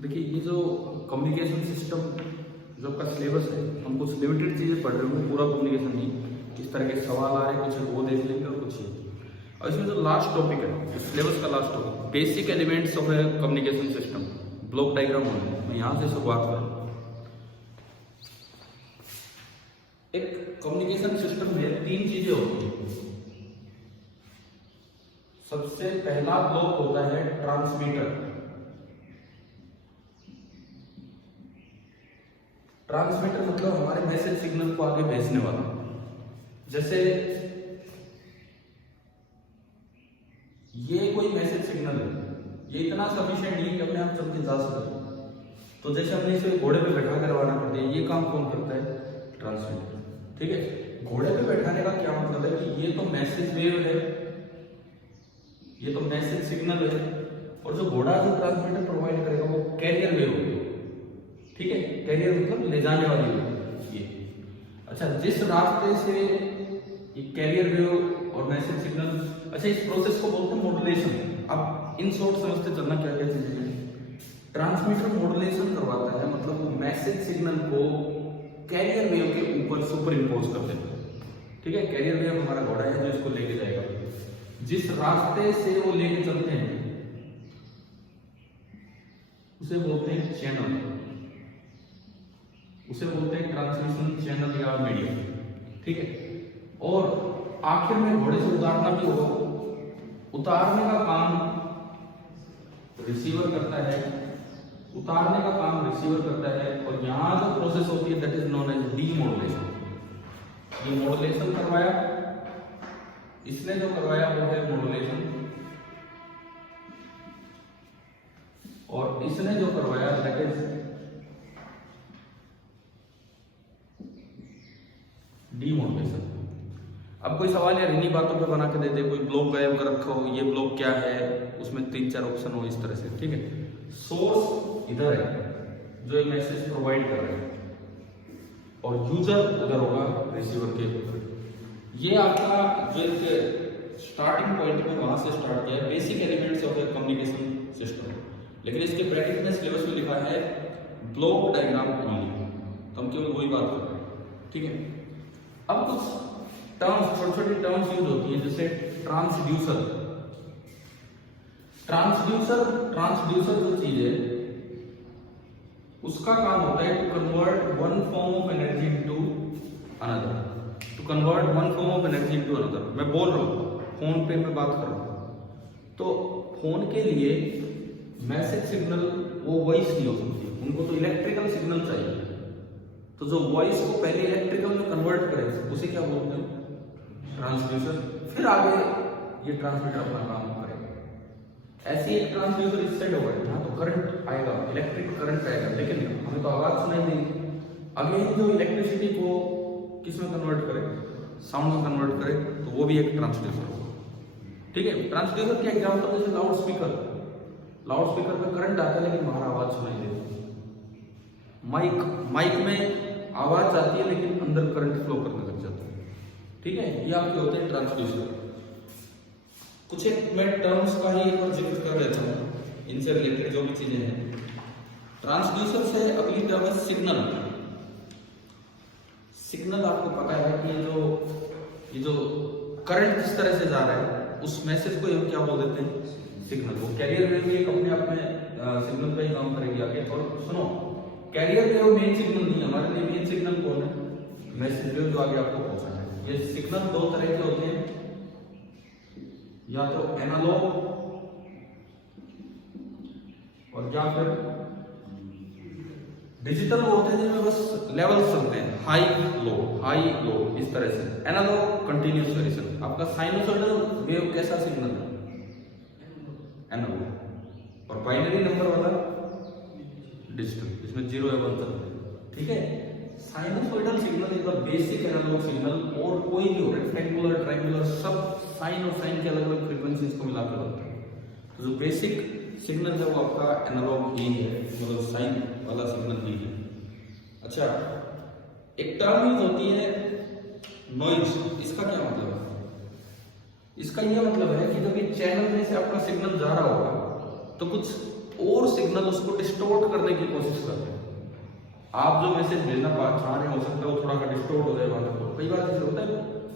देखिए, ये जो कम्युनिकेशन सिस्टम जो आपका सिलेबस है, हम कुछ लिमिटेड चीज़ें पढ़ रहे होंगे, पूरा कम्युनिकेशन नहीं। इस तरह के सवाल आ रहे हैं, कुछ वो देख लेंगे और कुछ ये। और इसमें जो लास्ट टॉपिक है, सिलेबस का last topic, basic elements of A communication system, block diagram होंगे। मैं यहाँ से शुरुआत करूँ। एक कम्युनिकेशन सिस्टम में तीन चीजें होती हैं। सबसे पहला ब्लॉक होता है ट्रांसमीटर। ट्रांसमीटर मतलब हमारे मैसेज सिग्नल को आगे भेजने वाला। जैसे ये कोई मैसेज सिग्नल है, ये इतना सफिशिएंट नहीं कि अपने आप चल के जा सके, तो जैसे हमने इसे घोड़े पे बैठा कर रवाना करते हैं, ये काम कौन करता है? ट्रांसमीटर। ठीक है, घोड़े पे बैठाने का क्या मतलब है कि ये तो मैसेज वेव है, ये तो मैसेज सिग्नल है, और जो घोड़ा जो ट्रांसमीटर प्रोवाइड करेगा वो कैरियर वेव होगी। ठीक है, कैरियर मतलब ले जाने वाली वेव ये। अच्छा, जिस रास्ते से ये कैरियर वेव और मैसेज सिग्नल, अच्छा इस प्रोसेस को बोलते हैं मॉड्यूलेशन। अब इन शॉर्ट समझते चलना क्या क्या चीजें हैं। ट्रांसमीटर मॉड्यूलेशन करवाता है, मतलब वो मैसेज सिग्नल को कैरियर वेव के ऊपर सुपर इम्पोज कर देता है। ठीक है, कैरियर वेव हमारा घोड़ा है जो इसको लेके जाएगा। जिस रास्ते से वो लेके चलते हैं उसे बोलते हैं चैनल, उसे बोलते हैं ट्रांसमिशन चैनल या मीडियम। ठीक है, और आखिर में घोड़े से उतारना भी होगा। उतारने का काम रिसीवर करता है, उतारने का काम रिसीवर करता है, और यहां जो प्रोसेस होती है that is known as demodulation. ये मॉड्यूलेशन करवाया, इसने जो करवाया वो है मॉड्यूलेशन, और इसने जो करवाया दैट इज डीमॉड्यूलेशन। अब कोई सवाल यार इन्हीं बातों पे बना के दे दे, कोई ब्लॉक गायब कर रखा हो, ये ब्लॉक क्या है, उसमें 3-4 ऑप्शन हो इस तरह से। ठीक है, सोर्स इधर है जो एक मैसेज प्रोवाइड कर रहा है, और यूजर उधर होगा रिसीवर के ऊपर। ये आपका जो एक स्टार्टिंग पॉइंट है वहां से स्टार्ट किया है, basic elements of A communication system. लेकिन इसके ब्रैकेट में सिलेबस में लिखा है ब्लॉक डायग्राम ओनली, तो हम केवल वही बात कर रहे हैं। ठीक है, अब कुछ टर्म्स, छोटी छोटी टर्म्स यूज होती है, जैसे ट्रांसड्यूसर। ट्रांसड्यूसर जो चीज है उसका काम होता है to convert one form of energy into another. To convert one form of energy into another. मैं बोल रहा हूँ, फोन पे मैं बात कर रहा हूँ, तो फोन के लिए मैसेज सिग्नल वो वॉइस नहीं हो सकती, उनको तो इलेक्ट्रिकल सिग्नल चाहिए। तो जो वॉइस को पहले इलेक्ट्रिकल में कन्वर्ट करे उसे क्या बोलते हैं? ट्रांसड्यूसर। फिर आगे ये ट्रांसमीटर अपना काम करेगा। ऐसी एक ट्रांसड्यूसर इस साइड होगा, यहाँ तो करंट आएगा, इलेक्ट्रिक करंट आएगा, लेकिन हमें तो आवाज सुनाई देगी। अगेन जो इलेक्ट्रिसिटी को किस में कन्वर्ट करे? साउंड में कन्वर्ट करे, तो वो भी एक ट्रांसड्यूसर होगा। ठीक है, ट्रांसड्यूसर क्या एग्जाम्पल, जैसे लाउड स्पीकर में करंट आता है लेकिन बाहर आवाज सुनाई देती है। माइक में आवाज आती है लेकिन अंदर करंट फ्लो करने लग जाता है। ठीक है, ये आपके होते हैं ट्रांसड्यूसर। कुछ एक मैं टर्म्स का ही एक और जिक्र कर देता हूँ, इनसे रिलेटेड जो भी चीजें हैं। ट्रांसड्यूसर से अगली टर्म है सिग्नल। सिग्नल आपको पता है कि ये जो करंट जिस तरह से जा रहा है उस मैसेज को हम क्या बोल देते हैं? सिग्नल। वो कैरियर वेव भी एक अपने आप में सिग्नल का ही काम करेगी आगे। और सुनो, कैरियर वेव मेन सिग्नल नहीं, हमारे लिए मेन सिग्नल कौन है? मैसेज वेव जो आगे आपको पहुंचाना है। ये सिग्नल दो तरह के होते हैं, या तो एनालॉग और या फिर डिजिटल होते हैं जिनमें बस लेवल चलते हैं, हाई लो इस तरह से। Analogue continuous variation. आपका साइनोसॉइडल वेव कैसा सिग्नल है? एनालॉग। और बाइनरी नंबर वाला डिजिटल, इसमें 0 या 1 चलते हैं। ठीक है, sinusoidal signal is the basic analogue signal, और कोई भी हो, रेक्टेंगुलर, ट्रायंगुलर, सब साइन और साइन के अलग अलग फ्रीक्वेंसीज को मिलाकर बनता है। तो जो बेसिक सिग्नल है वो आपका एनालॉग ही है, मतलब साइन वाला सिग्नल ही है। अच्छा, एक टर्म यूज होती है नॉइज। इसका क्या मतलब है? इसका यह मतलब है कि जब ये चैनल में से आपका सिग्नल जा रहा होगा तो कुछ और सिग्नल उसको डिस्टोर्ट करने की कोशिश करते हैं। आप जो मैसेज भेजना चाह रहे हो सकता है वो थोड़ा सा डिस्टोर्ट हो जाए वहां पर। कई बार ऐसा होता है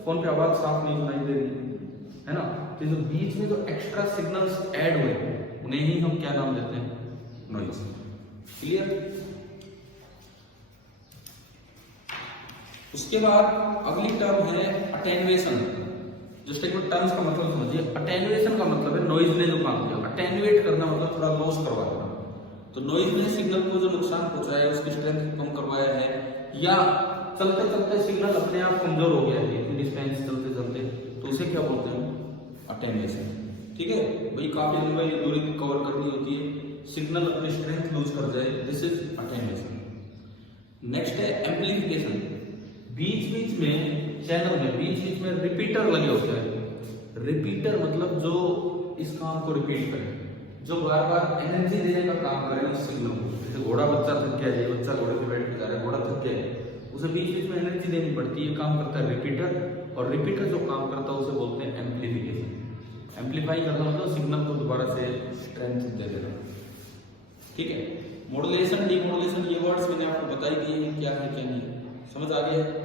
फोन पे आवाज साफ नहीं सुनाई दे रही है ना, तो जो बीच में जो एक्स्ट्रा सिग्नल्स ऐड हुए उन्हें ही हम क्या नाम देते हैं, नॉइज। क्लियर। उसके बाद अगली टर्म है अटेन्युएशन। जस्ट एक टर्म्स का मतलब समझिए। अटेन्युएशन का मतलब है नॉइज ने जो काम किया। अटेन्युएट करना मतलब थोड़ा लॉस करवा देना। तो नॉइज ने सिग्नल को जो नुकसान पहुंचाया है उसकी स्ट्रेंथ कम करवाया है, या चलते चलते सिग्नल अपने आप कमजोर हो गया है इतनी डिस्टेंस चलते चलते, तो उसे क्या बोलते हैं, अटेन्युएशन। ठीक है भाई, काफी लंबी दूरी कवर करनी होती है, सिग्नल अपनी स्ट्रेंथ लूज कर जाए, दिस इज अटेन्युएशन। नेक्स्ट है एम्प्लीफिकेशन। बीच बीच में चैनल में बीच बीच में रिपीटर लगे होते हैं। रिपीटर मतलब जो इस काम को रिपीट करे, जो बार बार एनर्जी देने का काम करे उस सिग्नल को। जैसे घोड़ा बच्चा थक गया है, बच्चा घोड़े पे बैठ के जा रहा है, घोड़ा थक गया है, उसे बीच बीच में एनर्जी देनी पड़ती है, काम करता है रिपीटर। और रिपीटर जो काम करता है उसे बोलते हैं एम्प्लीफिकेशन। एम्प्लीफाई करना मतलब सिग्नल को दोबारा से स्ट्रेंथ दे देना। ठीक है। मॉड्यूलेशन, डीमॉड्यूलेशन, ये वर्ड्स मैंने आपको बता ही दिए हैं क्या है क्या नहीं, समझ आ गया है।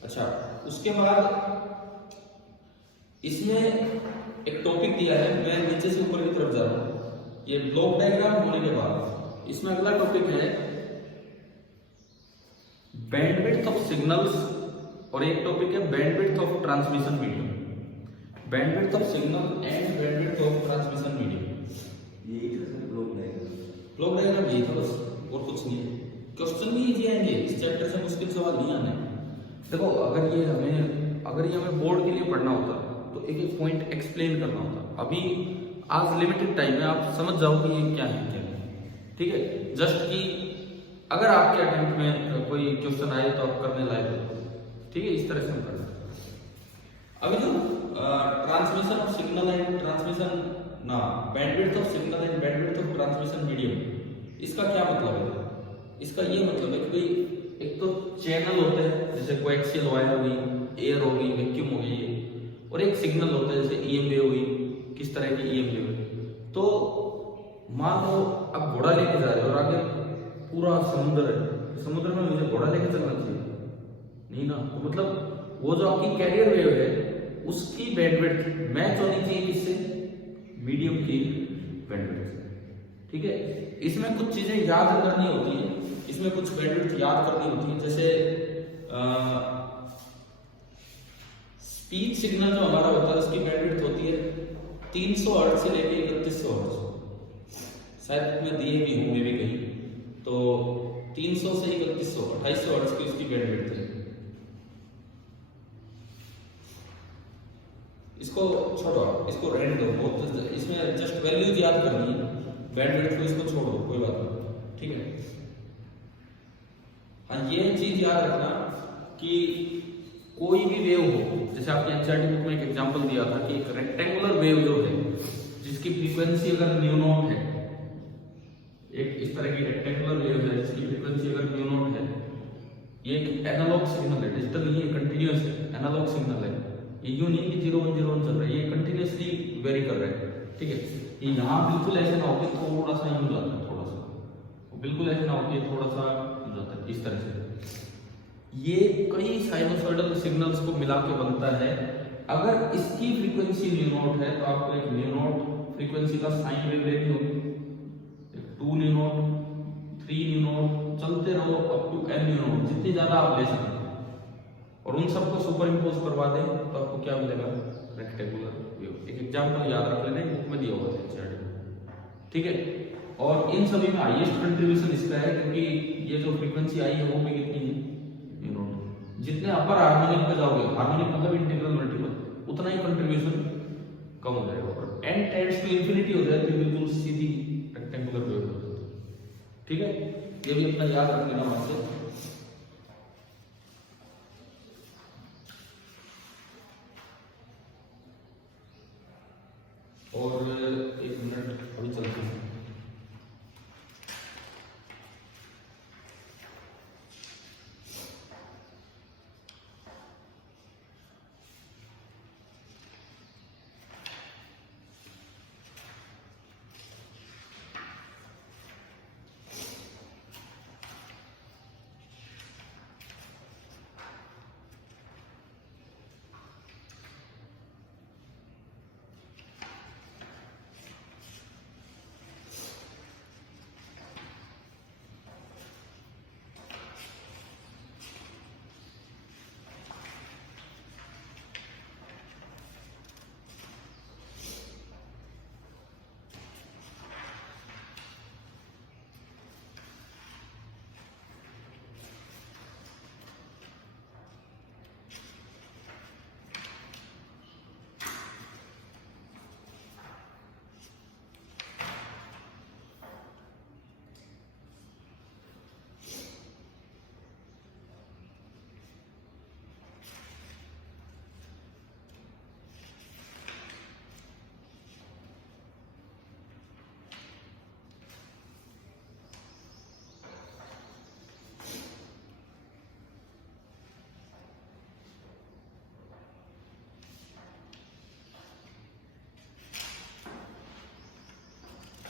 अच्छा, उसके बाद इसमें एक टॉपिक दिया है, मैं नीचे से ऊपर की तरफ जा रहा हूं। ये ब्लॉक डायग्राम होने के बाद इसमें अगला टॉपिक है बैंडविड्थ ऑफ सिग्नल्स, और एक टॉपिक है bandwidth of transmission medium. Bandwidth of signal and bandwidth of transmission medium, यही था ब्लॉक डायग्राम। ब्लॉक डायग्राम यही था बस, और कुछ नहीं है। क्वेश्चन भी इजी आएंगे, इस चैप्टर से मुश्किल सवाल नहीं आने। देखो अगर ये हमें बोर्ड के लिए पढ़ना होता तो एक एक पॉइंट एक्सप्लेन करना होता। अभी आज लिमिटेड टाइम है, आप समझ जाओ कि ये क्या है क्या नहीं। ठीक है, जस्ट कि अगर आपके अटेम्प्ट में कोई क्वेश्चन आए तो आप करने लायक हो। ठीक है, इस तरह से हम करना। अभी जो transmission of signal and transmission ना bandwidth of signal and bandwidth of transmission medium, इसका क्या मतलब है? इसका ये मतलब है कि भाई एक तो चैनल होते हैं, जैसे कोएक्सियल वायर हुई, एयर हो गई, वैक्यूम हो गई, और एक सिग्नल होता है जैसे ईएम वेव हुई। किस तरह की ईएम वेव हुई? तो मान लो अब घोड़ा लेके जा रहे हो और आगे पूरा समुद्र है, समुद्र में मुझे घोड़ा लेके चलना चाहिए नहीं ना, तो मतलब वो जो आपकी कैरियर वेव है उसकी बैंडविड्थ मैच होनी चाहिए किससे, मीडियम की बैंडविड्थ से। ठीक है, इसमें कुछ चीजें याद करनी होती है, इसमें कुछ बैंडविड्थ याद करनी होती है। जैसे स्पीच सिग्नल जो हमारा होता है उसकी बैंडविड्थ होती है 300 हर्ट्ज से लेके 3100 हर्ट्ज, शायद मैं दिए भी हूं, भी कहीं तो 300 से 3100 2800 हर्ट्ज की उसकी बैंडविड्थ है। इसको छोड़ो, इसको रहने दो, बहुत इसमें जस्ट वैल्यूज याद करनी है, बैंडविड्थ को इसको छोड़ दो, कोई बात नहीं। ठीक है, हाँ ये चीज याद रखना कि कोई भी वेव हो, जैसे आपने एनसीईआरटी बुक में एक एग्जांपल दिया था कि एक रेक्टेंगुलर वेव जो है जिसकी फ्रीक्वेंसी अगर न्यू नॉट है, एक इस तरह की रेक्टेंगुलर वेव है जिसकी फ्रीक्वेंसी अगर न्यू नॉट है, ये एक एनालॉग सिग्नल है, डिजिटल नहीं है, कंटिन्यूअस एनालॉग सिग्नल है। ये यूं नहीं कि 0101 चल रहा है, ये कंटिन्यूअसली वेरी कर रहा है। ठीक है, ये यहाँ बिल्कुल ऐसे ना हो कि थोड़ा सा यूं जाता है, थोड़ा सा, बिल्कुल ऐसे ना हो कि थोड़ा सा जाता है, इस तरह से। ये कई साइनोसॉइडल सिग्नल्स को मिला के बनता है। अगर इसकी फ्रीक्वेंसी न्यू नॉट है तो आपको एक न्यू नॉट फ्रीक्वेंसी का साइन वेव लेनी होगी, 2 न्यू नॉट, 3 न्यू नॉट, चलते रहो up to n nu naught, जितनी ज्यादा आप ले सकें, और उन सबको सुपर इम्पोज करवा दें तो आपको क्या मिलेगा, रेक्टेंगुलर वेव। एक एग्जांपल याद रख लेना, बुक में दिया हुआ था एनसीईआरटी। ठीक है, और इन सभी में हाईएस्ट कंट्रीब्यूशन इसका है क्योंकि ये जो फ्रीक्वेंसी आई है वो भी कितनी है, न्यू नॉट। जितने अपर हार्मोनिक पे जाओगे, हार्मोनिक मतलब इंटीग्रल मल्टीपल, उतना ही कंट्रीब्यूशन कम हो जाएगा, और n टेंड्स टू इंफिनिटी हो जाए तो बिल्कुल सीधी रेक्टेंगुलर वेव हो जाती है। ठीक है, ये भी अपना याद रख लेना वहां से। और 1 मिनट अभी चलते हैं।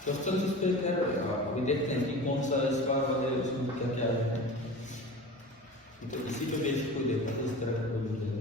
क्वेश्चन इस पे खैर अभी देखते हैं कि कौन सा इस बार वाले उसमें क्या क्या है। तो इसी पे बेसिक कोई देखा तो इस तरह का कोई मिलेगा।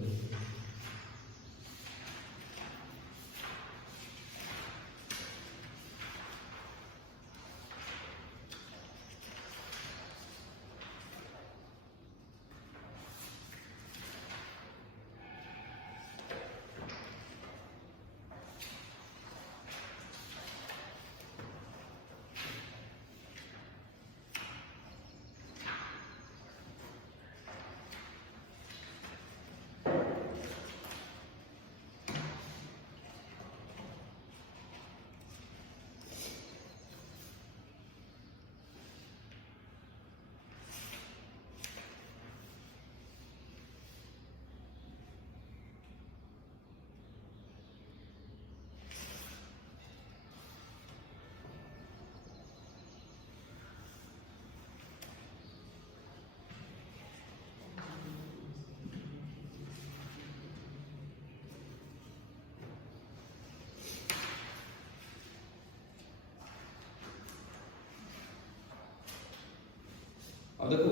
अब देखो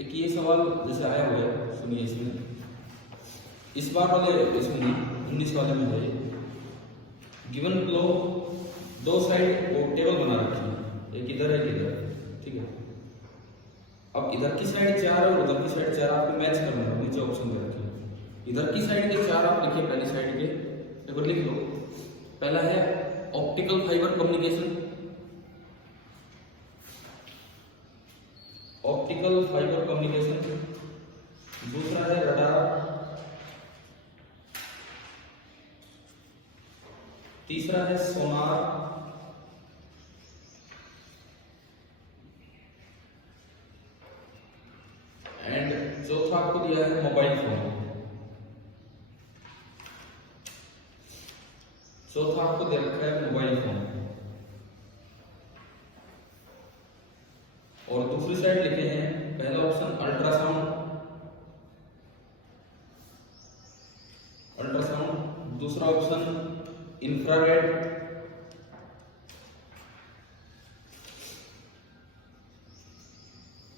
एक ये सवाल जैसे आया हुआ है, सुनिए इसमें, इस बार वाले इसमें नहीं 19 वाले में है। गिवन फ्लो दो साइड वो टेबल बना रखी है, एक इधर एक इधर, ठीक है। अब इधर की साइड 4 और उधर की साइड 4 आपको मैच करना है, नीचे ऑप्शन दे रखे हैं। इधर की साइड के 4 आप लिखिए, पहली साइड के देखो लिख लो। पहला है optical fibre communication, optical fibre communication. दूसरा है रडार, तीसरा है सोनार, एंड चौथा आपको दिया है मोबाइल फोन। चौथा आपको दे रखा है मोबाइल फोन। और दूसरी साइड लिखे हैं पहला ऑप्शन अल्ट्रासाउंड, अल्ट्रासाउंड। दूसरा ऑप्शन इंफ्रारेड,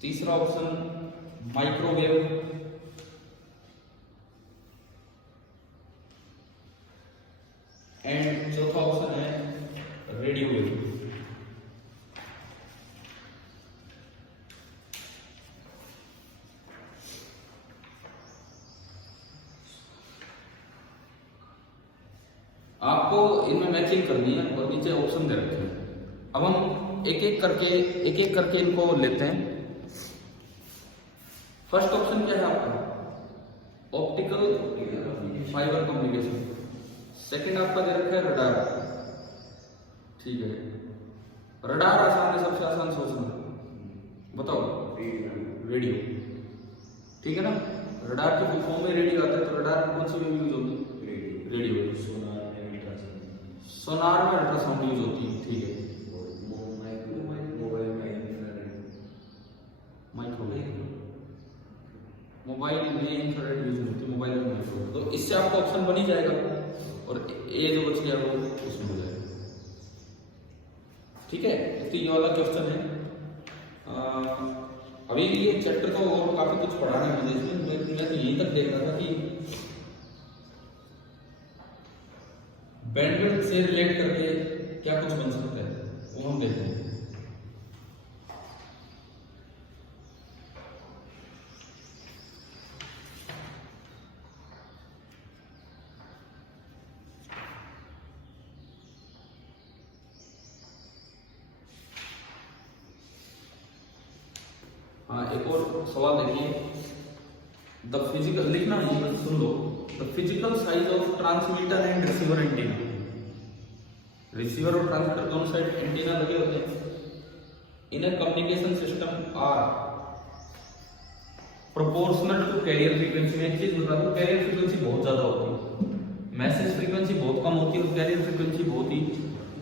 तीसरा ऑप्शन माइक्रोवेव, एंड चौथा ऑप्शन है रेडियो वेव। आपको इनमें मैचिंग करनी है और नीचे ऑप्शन दे रखे हैं। अब हम एक एक करके इनको लेते हैं। फर्स्ट ऑप्शन क्या है आपका? Optical fibre communication. सेकंड आपका दे रखा है रडार, ठीक है। रडार आसान है, सबसे आसान सोचना, बताओ रेडियो, ठीक है ना। रडार के फुल फॉर्म में रेडियो आता है, तो रडार कौन सी वेव यूज होती है? रेडियो। सोनार में अल्ट्रासाउंड यूज होती है, ठीक है। माइक्रोवेव, मोबाइल में इंफ्रारेड यूज होती है, मोबाइल में माइक्रोवेव। तो इससे आपका ऑप्शन बन ही जाएगा और ए जो बच गया वो उसमें हो जाएगा, ठीक है। तो ये वाला क्वेश्चन है। अभी ये चैप्टर तो और काफी कुछ पढ़ाना है मुझे इसमें। मैं तो यहीं तक देख रहा था कि बैंडविड्थ से रिलेट करके क्या कुछ बन सकता है, वो हम देखते हैं। हाँ, एक और सवाल देखिए। द फिजिकल, लिखना है, सुन लो। The physical size of transmitter and receiver antenna. Receiver और ट्रांसमीटर दोनों साइड एंटीना लगे होते हैं। In a communication system are proportional to carrier frequency. में एक चीज बता दूं, कैरियर फ्रीक्वेंसी बहुत ज्यादा होती है, मैसेज फ्रीक्वेंसी बहुत कम होती है और कैरियर फ्रीक्वेंसी बहुत ही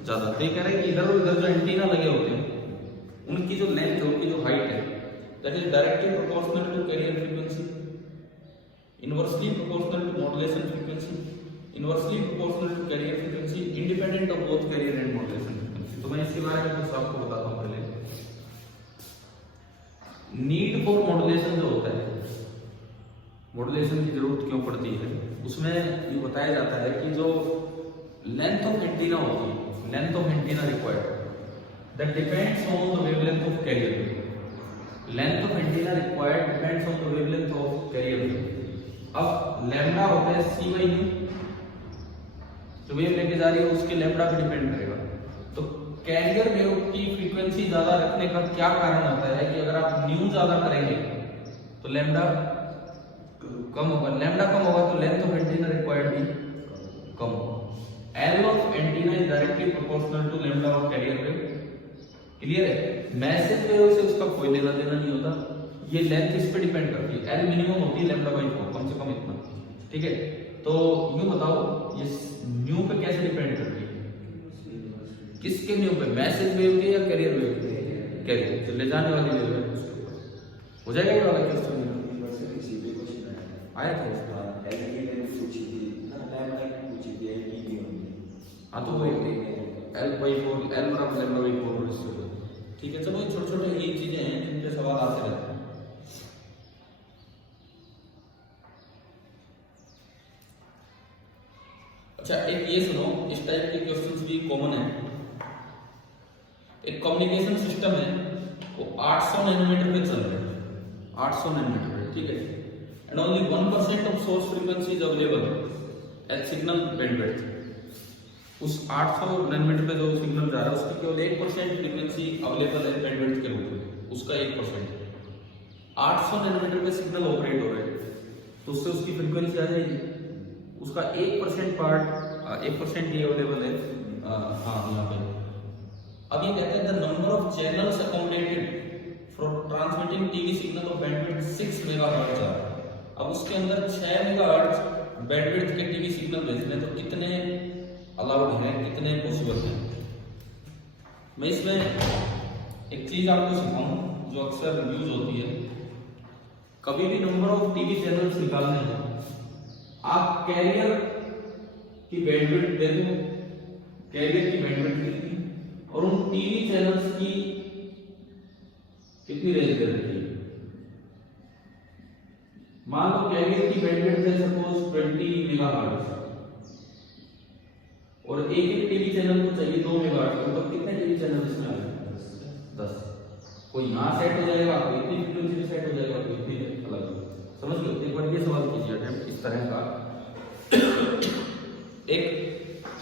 ज्यादा। तो ये कह रहे हैं कि इधर और इधर जो एंटीना लगे होते हैं उनकी जो लेंथ है, उनकी जो हाइट है, that is directly proportional to carrier frequency, inversely proportional to modulation frequency, inversely proportional to carrier frequency independent of both carrier and modulation frequency. तो मैं इसके बारे में कुछ आपको बताता हूँ। पहले नीड फॉर मॉड्यूलेशन जो होता है, मॉड्यूलेशन की जरूरत क्यों पड़ती है, उसमें ये बताया जाता है कि जो लेंथ ऑफ एंटीना होती है, length of antenna required that depends on the wavelength of carrier wave. Length of antenna required depends on the wavelength of carrier wave. अब लैम्डा होता है सी बाई न्यू, जो वेव लेके जा रही है उसके लैम्डा पे डिपेंड करेगा। तो कैरियर वेव की फ्रीक्वेंसी ज्यादा रखने का क्या कारण होता है कि अगर आप न्यू ज्यादा करेंगे तो लैम्डा कम होगा, लैम्डा कम होगा तो लेंथ ऑफ एंटीना रिक्वायर्ड भी कम होगा। L of antenna is directly proportional to lambda of carrier wave। Clear है? मैसेज वेव से उसका कोई लेना देना नहीं होता, ये लेंथ इस पे डिपेंड करती है। L मिनिमम होती है लैम्डा बाई 4, कम से कम इतना। ठीक है, तो यूं बताओ ये न्यू पे कैसे डिपेंड करती है? किसके न्यू पे? मैसेज वेव के या कैरियर वेव के? कैरियर, जो ले जाने वाली वेव है उसके ऊपर हो जाएगा ये वाला क्वेश्चन। आया था उसका। हाँ तो वही L बाई 4, L बराबर लैम्डा बाई 4 इससे होगा। ठीक है, चलो ये छोटे छोटे ये चीजें हैं जिनके सवाल आते रहते हैं। अच्छा एक ये सुनो, इस टाइप के क्वेश्चंस भी कॉमन है। एक कम्युनिकेशन सिस्टम है वो 800 नैनोमीटर पे चल रहा है, 800 नैनोमीटर पे। ठीक है, and only 1% of source frequency is available at signal bandwidth. उस 800 नैनोमीटर पे जो सिग्नल जा रहा है उसकी केवल 1% फ्रीक्वेंसी अवेलेबल है बैंडविड्थ के रूप में, उसका 1%। 800 नैनोमीटर पे सिग्नल ऑपरेट हो रहे हैं तो उससे उसकी फ्रीक्वेंसी आ जाएगी, उसका 1% पार्ट 1% ही अवेलेबल है। हाँ यहाँ पे अब ये कहते हैं the number of channels accommodated for transmitting TV signal of bandwidth 6 megahertz है। अब उसके अंदर 6 मेगाहर्ट्ज बैंडविड्थ के टीवी सिग्नल भेजने तो कितने अलाउड हैं, कितने पॉसिबल हैं? मैं इसमें एक चीज आपको सिखाऊं जो अक्सर यूज होती है। कभी भी नंबर ऑफ टीवी चैनल्स निकालने हैं, आप कैरियर की बैंडविड्थ दे दो, कैरियर की बैंडविड्थ कितनी और उन टीवी चैनल्स की कितनी रेंज दे रखी है। मान लो कैरियर की बैंडविड्थ है सपोज 20 मेगाहर्ट्ज और एक टीवी चैनल को चाहिए 2 मेगाहर्ट्ज, मतलब कितने टीवी चैनल इसमें आ गए? 10। कोई यहाँ सेट हो जाएगा, कोई इतनी फ्रीक्वेंसी पे सेट हो जाएगा, कोई इतनी अलग। समझ लो, एक बार ये सवाल कीजिए अटेम्प्ट इस तरह का। एक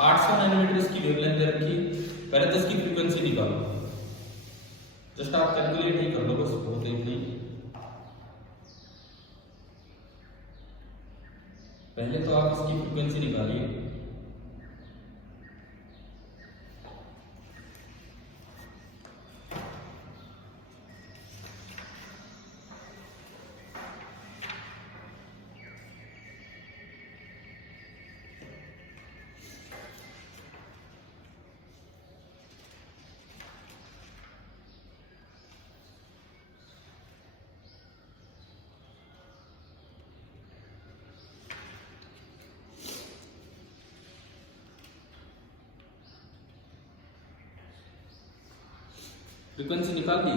800 नैनोमीटर की वेवलेंथ दे रखी, पहले तो इसकी फ्रीक्वेंसी निकालो, जस्ट आप कैलकुलेट ही कर लो बस, बहुत इतनी। पहले तो आप इसकी फ्रीक्वेंसी निकालिए। फ्रीक्वेंसी निकाल दी,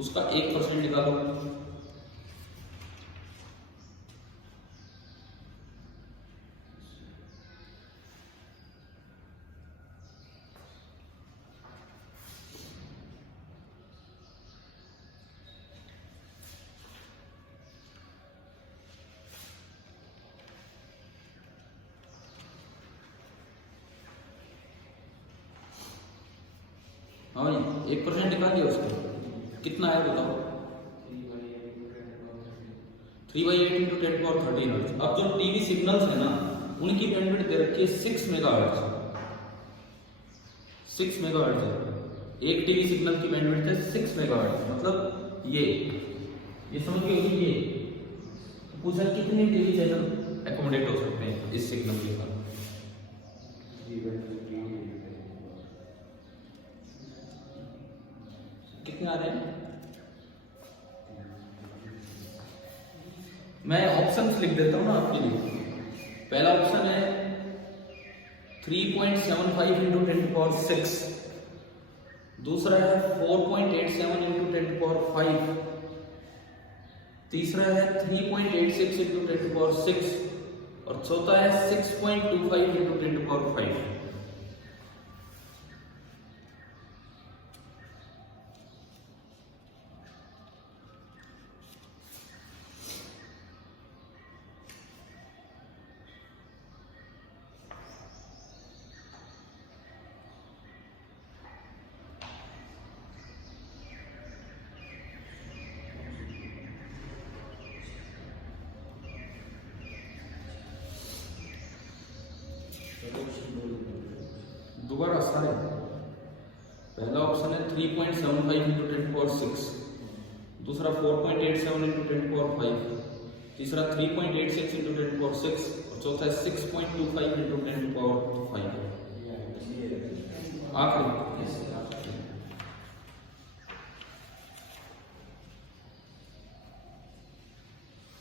उसका 1% निकालो। हाँ भाई 1% निकाल दिया उसका, कितना है बताओ? 3/8 × 10⁻13 हर्ट्ज। अब जो टीवी सिग्नल्स है ना उनकी बैंडविड्थ दे रखी है 6 मेगाहर्ट्ज। 6 मेगाहर्ट्ज है एक टीवी सिग्नल की बैंडविड्थ है 6 मेगाहर्ट्ज, मतलब ये समझ गए कि ये पूछा कितने टीवी चैनल एकोमोडेट हो सकते हैं इस सिग्नल के साथ। कितने आ रहे हैं? मैं ऑप्शंस लिख देता हूँ ना आपके लिए। पहला ऑप्शन है 3.75 इंटू 10⁶, दूसरा है 4.87 इंटू 10⁵, तीसरा है 3.86 इंटू 10⁶ और चौथा है 6.25 इंटू 10⁵। दोबारा सारे, पहला ऑप्शन है 3.75 इंटू 10⁶, दूसरा 4.87 इंटू 10⁵, तीसरा 3.86 इंटू 10⁶ और चौथा है 6.25 इंटू 10⁵। आखिरी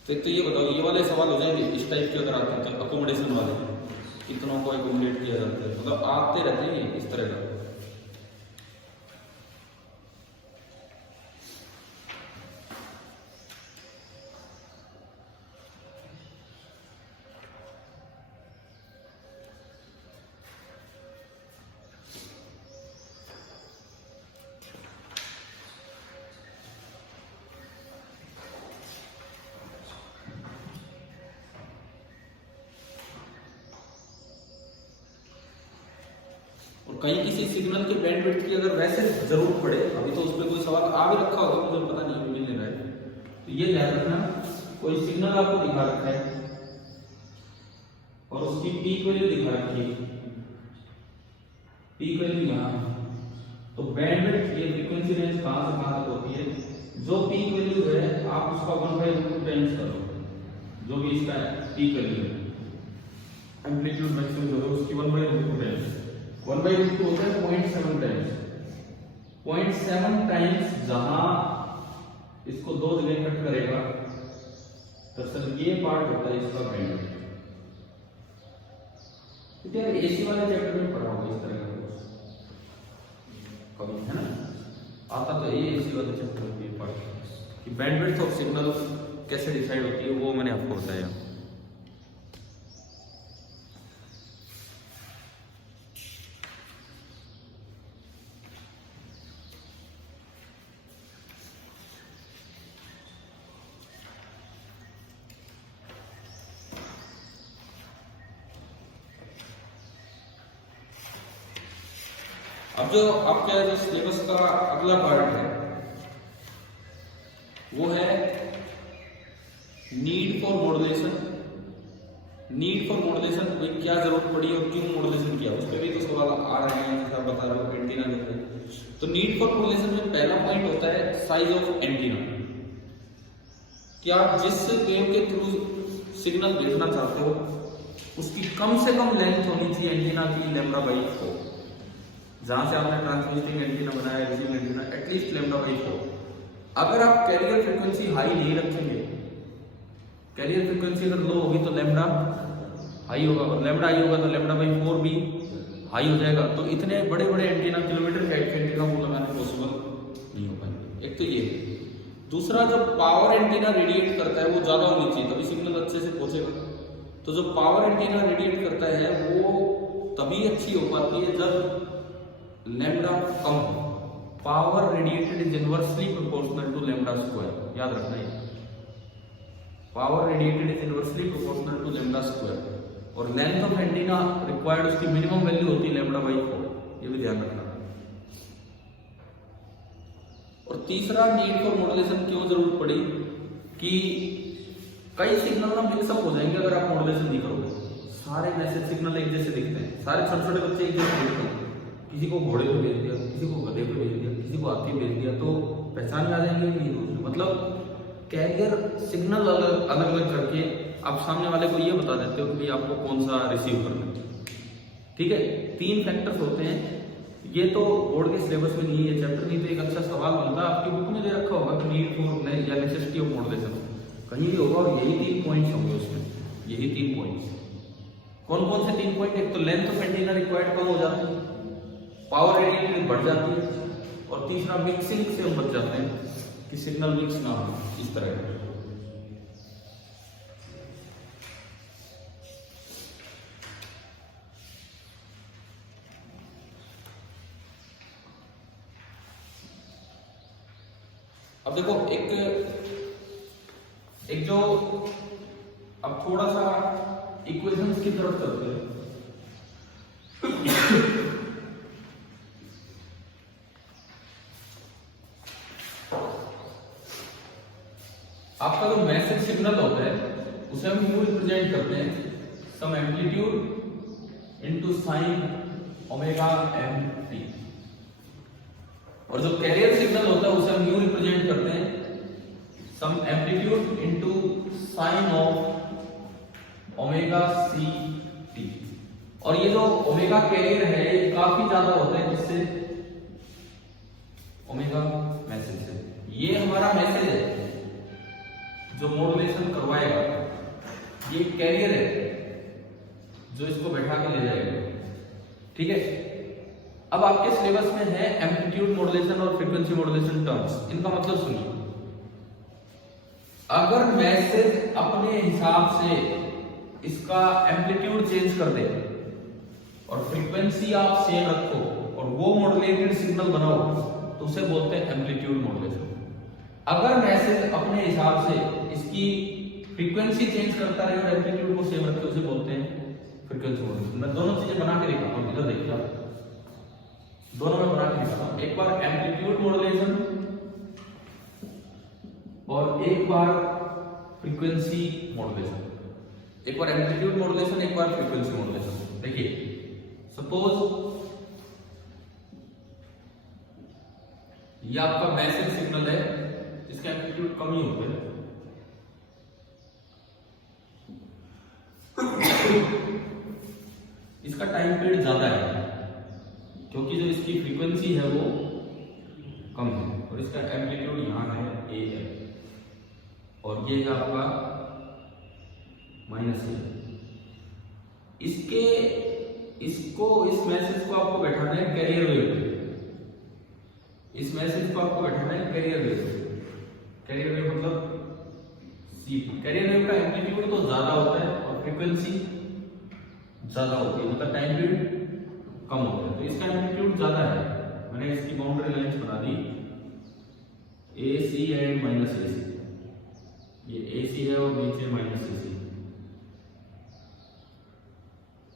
तो ये बताओ, ये वाले सवाल हो जाएंगे इस टाइप के अगर आते हैं तो अकोमोडेशन वाले, कितनों को एकोमोडेट किया जाता है, मतलब आते रहते हैं इस तरह का। और कहीं किसी सिग्नल के बैंडविड्थ की अगर वैसे जरूरत पड़े, अभी तो उस पर कोई सवाल आ भी रखा होगा, मुझे पता नहीं मिल नहीं रहा है, तो ये ध्यान रखना, कोई सिग्नल आपको दिखा रखा है और उसकी पीक वैल्यू दिखा रखी है, पीक वैल्यू यहाँ, तो बैंडविड्थ ये फ्रीक्वेंसी रेंज कहां से कहां तक होती है, जो पीक वैल्यू है आप उसका 1/√2 टाइम्स करो, जो भी इसका पीक वैल्यू है, एम्पलीट्यूड मैक्सिमम जो है उसकी 1/√2 टाइम्स, 1/√2 होता है 0.7 टाइम्स, 0.7 टाइम्स जहां इसको दो जगह कट करेगा, तो सर ये पार्ट होता है इसका बैंडविड्थ। तो यार एसी वाले चैप्टर में पढ़ा होगा इस तरह का कुछ कभी, है ना, आता तो ये एसी वाले चैप्टर में ये पार्ट कि बैंडविड्थ ऑफ सिग्नल कैसे डिसाइड होती है, वो मैंने आपको बताया। अब जो आपका जो सिलेबस का अगला पार्ट है वो है need for modulation. Need for modulation कोई क्या जरूरत पड़ी और क्यों मॉड्यूलेशन किया, उस पर भी तो सवाल आ रहे हैं, जैसा बता रहा हूँ एंटीना के। तो नीड फॉर मॉड्यूलेशन में पहला पॉइंट होता है साइज ऑफ एंटीना, कि आप जिस वेव के थ्रू सिग्नल भेजना चाहते हो उसकी कम से कम लेंथ होनी चाहिए एंटीना की λ/4, जहां से आपने ट्रांसमिटिंग एंटीना बनाया, रिसीविंग एंटीना, एटलीस्ट λ/4। अगर आप कैरियर फ्रीक्वेंसी हाई नहीं रखेंगे, कैरियर फ्रीक्वेंसी अगर लो होगी तो लैम्डा हाई होगा, और लैम्डा हाई होगा तो λ/4 भी हाई हो जाएगा, तो इतने बड़े बड़े एंटीना, किलोमीटर के एंटीना वो लगाने पॉसिबल नहीं हो पाएंगे। एक तो ये, दूसरा जो पावर एंटीना रेडिएट करता है वो ज्यादा होनी चाहिए, तभी सिग्नल अच्छे से पहुंचेगा। तो जो पावर एंटीना रेडिएट करता है वो तभी अच्छी हो पाती है जब लैम्डा कम हो। Power radiated is inversely proportional to λ², याद रखना है, power radiated is inversely proportional to λ², और लेंथ ऑफ एंटीना रिक्वायर्ड उसकी मिनिमम वैल्यू होती है λ/4, ये भी ध्यान रखना। और तीसरा नीड फॉर मॉड्यूलेशन क्यों जरूरत पड़ी, कि कई सिग्नल ना मिक्सअप हो जाएंगे अगर आप मॉड्यूलेशन नहीं करोगे। सारे मैसेज सिग्नल एक जैसे दिखते हैं, सारे छोटे छोटे बच्चे एक जैसे दिखते हैं, किसी को घोड़े पे भेज दिया, किसी को गधे पे भेज दिया, किसी को हाथी भेज दिया, तो पहचान में आ जाएंगे नहीं दूसरे। मतलब कैरियर सिग्नल अलग अलग करके आप सामने वाले को ये बता देते हो कि आपको कौन सा रिसीव करना है। ठीक है, 3 फैक्टर्स होते हैं, ये तो बोर्ड के सिलेबस में नहीं है चैप्टर, नहीं तो एक अच्छा सवाल बनता है, आपकी बुक में दे रखा होगा कि नीड फॉर या नेसेसिटी ऑफ मॉड्यूलेशन। कहीं भी होगा, और यही 3 पॉइंट्स होंगे उसमें, यही 3 पॉइंट्स। कौन कौन से 3 पॉइंट? एक तो लेंथ ऑफ एंटीना रिक्वायर्ड कम हो जाती है, पावर रेडिएटेड बढ़ जाती है, और तीसरा मिक्सिंग से हम बच जाते हैं कि सिग्नल मिक्स ना हो इस तरह का। अब देखो एक जो, अब थोड़ा सा इक्वेशंस की तरफ चलते हैं। आपका जो मैसेज सिग्नल होता है उसे हम यूं रिप्रेजेंट करते हैं, some amplitude into sine omega M T, और जो कैरियर सिग्नल होता है उसे हम यूं रिप्रेजेंट करते हैं, some amplitude into sine of omega C T. और ये जो ओमेगा कैरियर है ये काफी ज्यादा होता है, जिससे ओमेगा मैसेज है, ये हमारा मैसेज है जो मॉड्यूलेशन करवाएगा, ये कैरियर है जो इसको बैठा के ले जाएगा। ठीक है, अब आपके सिलेबस में है एम्पलीट्यूड मॉड्यूलेशन और फ्रीक्वेंसी मॉड्यूलेशन टर्म्स। इनका मतलब सुनिए, अगर मैसेज अपने हिसाब से इसका एम्पलीट्यूड चेंज कर दे और फ्रीक्वेंसी आप सेम रखो और वो मॉड्यूलेटेड सिग्नल बनाओ तो उसे बोलते हैं एम्पलीट्यूड मॉड्यूलेशन। अगर मैसेज अपने हिसाब से इसकी फ्रीक्वेंसी चेंज करता रहे और एम्पलीट्यूड को सेम रखे उसे बोलते हैं फ्रीक्वेंसी मॉड्यूलेशन। मैं दोनों चीजें बना के दिखाता हूं, इधर देखिए आप, दोनों में बना के दिखाता हूं, एक बार एम्पलीट्यूड मॉड्यूलेशन और एक बार फ्रीक्वेंसी मॉड्यूलेशन। एक बार एम्पलीट्यूड मॉड्यूलेशन, एक बार फ्रीक्वेंसी मॉड्यूलेशन। देखिए सपोज ये आपका मैसेज सिग्नल है, इसका एम्पलीट्यूड कम ही होता है, इसका टाइम पीरियड ज्यादा है क्योंकि जो इसकी फ्रीक्वेंसी है वो कम है, और इसका एम्पलीट्यूड यहां है ए है, और ये है आपका माइनस ए। इस मैसेज को आपको बैठाना है कैरियर वेव पे, इस मैसेज को आपको बैठाना है कैरियर वेव पे। कैरियर वेव मतलब सी। कैरियर वेव का एम्पलीट्यूड तो ज्यादा होता है और फ्रीक्वेंसी ज्यादा होती है, मतलब टाइम पीरियड कम होता है, तो इसका एम्पलीट्यूड ज्यादा है। मैंने इसकी बाउंड्री लाइंस बना दी ए सी एंड माइनस ए सी, ये ए सी है और नीचे माइनस ए सी,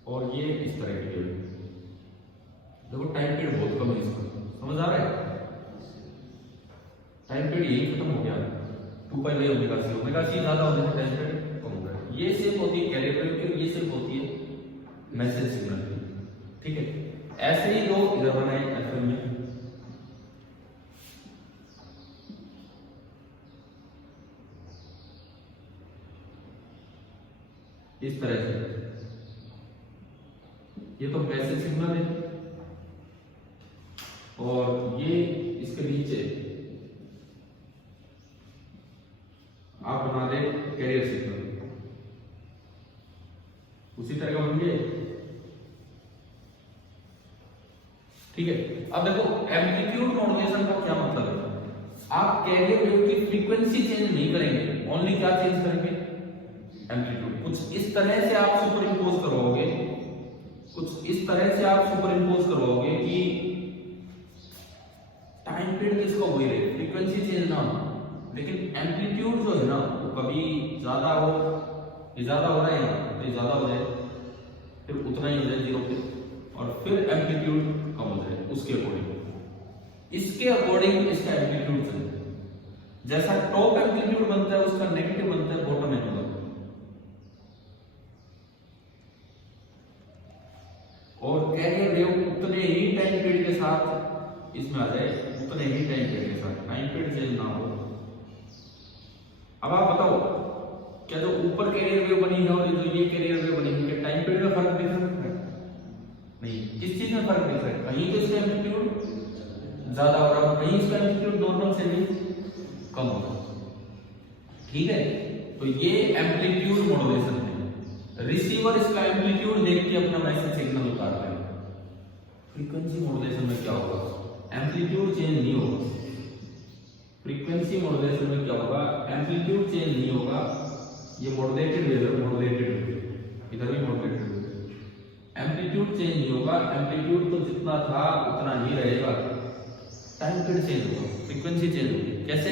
और ये इस तरह की है। देखो टाइम पीरियड बहुत कम है इसका, समझ आ रहा है? टाइम पीरियड यही खत्म हो गया, 2 pi by omega C. Omega C ज्यादा होने से टाइम पीरियड कम हो गया। ये शेप होती है कैरियर वेव की, ये शेप होती है मैसेज सिग्नल की। ठीक है, ऐसे ही दो इधर बनाए एफएम में, इस तरह से। ये तो मैसेज सिग्नल है और ये इसके नीचे आप बना दे कैरियर सिग्नल, उसी तरह का बन गया। ठीक है, अब देखो एम्पलीट्यूड मॉड्यूलेशन का क्या मतलब है? आप कैरियर वेव की फ्रीक्वेंसी चेंज नहीं करेंगे, ओनली क्या चेंज करेंगे? एम्पलीट्यूड। कुछ इस तरह से आप सुपर इंपोज करवाओगे, कुछ इस तरह से आप सुपर इंपोज करवाओगे कि टाइम पीरियड इसका वही रहे, फ्रीक्वेंसी चेंज ना हो, लेकिन एम्पलीट्यूड जो है ना वो कभी ज्यादा हो, ये ज्यादा हो रहा है ना तो ये ज्यादा हो जाए, फिर उतना ही हो जाए 0 पे, और फिर एम्पलीट्यूड कम हो जाए उसके अकॉर्डिंग। इसके अकॉर्डिंग इसका एम्पलीट्यूड चलता है। जैसा टॉप एम्पलीट्यूड बनता है उसका नेगेटिव बनता है बॉटम एंगल, और कैरियर वेव उतने ही टाइम पीरियड के साथ इसमें आ जाए, उतने ही टाइम पीरियड के साथ, टाइम पीरियड चेंज ना हो। अब आप बताओ क्या जो ऊपर कैरियर वेव बनी है और जो ये कैरियर वेव बनी है, क्या टाइम पीरियड में फर्क दिख रहा है? नहीं। किस चीज में फर्क दिख रहा है? कहीं तो इसका एम्पलीट्यूड ज्यादा हो रहा है, कहीं इसका एम्पलीट्यूड नॉर्मल से भी कम हो रहा है। ठीक है, तो ये एम्पलीट्यूड मॉड्यूलेशन है। रिसीवर इसका एम्पलीट्यूड देख के अपना मैसेज सिग्नल उतार देगा। फ्रीक्वेंसी मॉड्यूलेशन में क्या होगा, एम्पलीट्यूड चेंज नहीं होगा। फ्रीक्वेंसी मॉड्यूलेशन में क्या होगा, एम्पलीट्यूड चेंज नहीं होगा। ये मॉड्यूलेटेड वेव, इधर भी मॉड्यूलेटेड वेव, एम्पलीट्यूड चेंज नहीं होगा। एम्पलीट्यूड तो जितना था उतना ही रहेगा, टाइम पीरियड चेंज होगा, फ्रीक्वेंसी चेंज होगी। कैसे,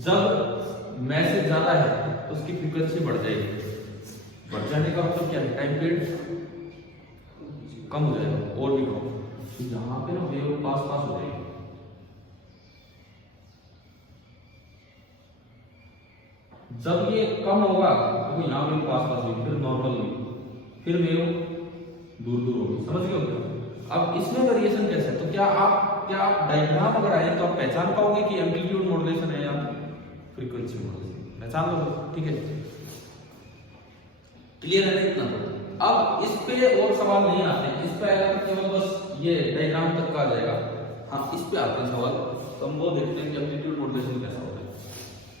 जब मैसेज ज्यादा है तो उसकी फ्रीक्वेंसी बढ़ जाएगी, बढ़ जाने का मतलब क्या है, टाइम पीरियड कम हो जाएगा और भी कम। तो यहाँ पे ना वेव पास हो जाएगी। जब ये कम होगा तो यहाँ वेव पास होगी, फिर नॉर्मल होगी, फिर वेव दूर होगी। समझ गए क्या? अब इसमें वेरिएशन कैसे है, तो क्या आप डायग्राम अगर आए तो आप पहचान पाओगे कि एम्पलीट्यूड मॉड्यूलेशन है या फ्रीक्वेंसी मॉड्यूलेशन, पहचान लो। ठीक है, क्लियर है इतना? अब इस पे और सवाल नहीं आते हैं, इस पे अगर केवल बस ये डायग्राम तक का आ जाएगा। हाँ, इस पे आते हैं सवाल, तो हम वो देखते हैं कि एम्पलीट्यूड मॉड्यूलेशन कैसा होता है।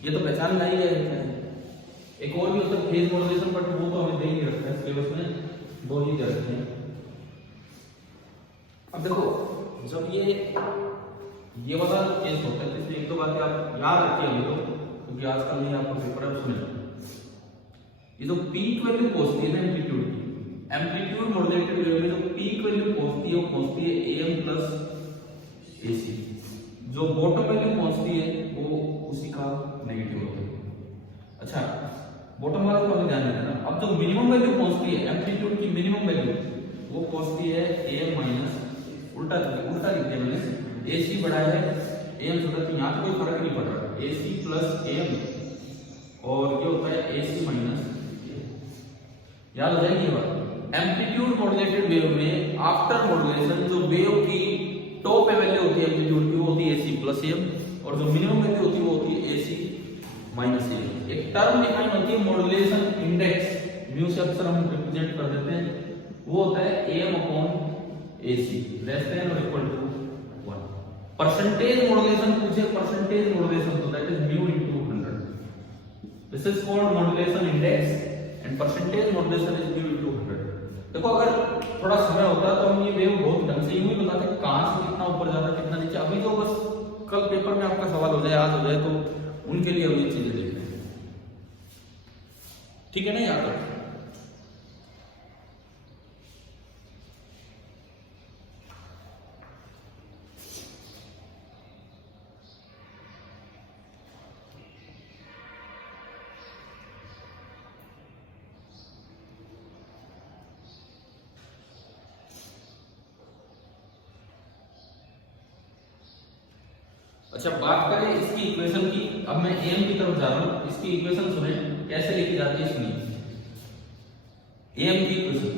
ये तो पहचान लाई है। एक और भी होता है फेज मॉड्यूलेशन, बट वो तो हमें दे नहीं रखा है सिलेबस में, दो ही दे रखते हैं। अब देखो, जब ये वाला केस होता है, इसमें एक दो बातें आप याद रखिए तो, क्योंकि आजकल नहीं आपको पेपर में सुने। ये जो पीक वैल्यू पहुंचती है ना एम्पलीट्यूड की, एम्पलीट्यूड मॉड्यूलेटेड वेव में जो पीक वैल्यू पहुंचती है वो पहुंचती है AM प्लस AC। जो बॉटम वैल्यू पहुंचती है वो उसी का नेगेटिव होता है। अच्छा, बॉटम वाले को हमें ध्यान देना। अब जो मिनिमम वैल्यू पहुंचती है एम्पलीट्यूड की, मिनिमम वैल्यू वो पहुंचती है AM माइनस, उल्टा लिख दिया मैंने, AC बढ़ाया है AM छोटा, तो यहाँ कोई फर्क नहीं पड़ रहा, AC प्लस AM, और ये होता है AC माइनस। याद हो जाएगी ये बात। एम्पलीट्यूड मॉड्यूलेटेड वेव में आफ्टर मॉड्यूलेशन जो वेव की टॉप पे वैल्यू होती है एम्पलीट्यूड की, वो होती है AC प्लस AM, और जो मिनिमम वैल्यू होती है वो होती है AC माइनस AM। एक टर्म डिफाइन होती है मॉड्यूलेशन इंडेक्स, म्यू से अक्सर हम रिप्रेजेंट कर देते हैं, वो होता है AM upon AC less than और इक्वल टू 1। परसेंटेज मॉड्यूलेशन पूछे, परसेंटेज मॉड्यूलेशन, तो that is mu into 100। This is called modulation index and percentage modulation is mu into 100। देखो, अगर थोड़ा समय होता तो हम ये वेव बहुत ढंग से यूं ही बताते कहां से कितना ऊपर जाता कितना नीचे। अभी तो बस कल पेपर में आपका सवाल हो जाए, आज हो जाए, तो उनके लिए हम ये चीजें देख रहे हैं। ठीक है ना यार? अच्छा, बात करें इसकी इक्वेशन की। अब मैं AM की तरफ जा रहा हूं, इसकी इक्वेशन सुने कैसे लिखी जाती है, सुनिए। AM की इक्वेशन,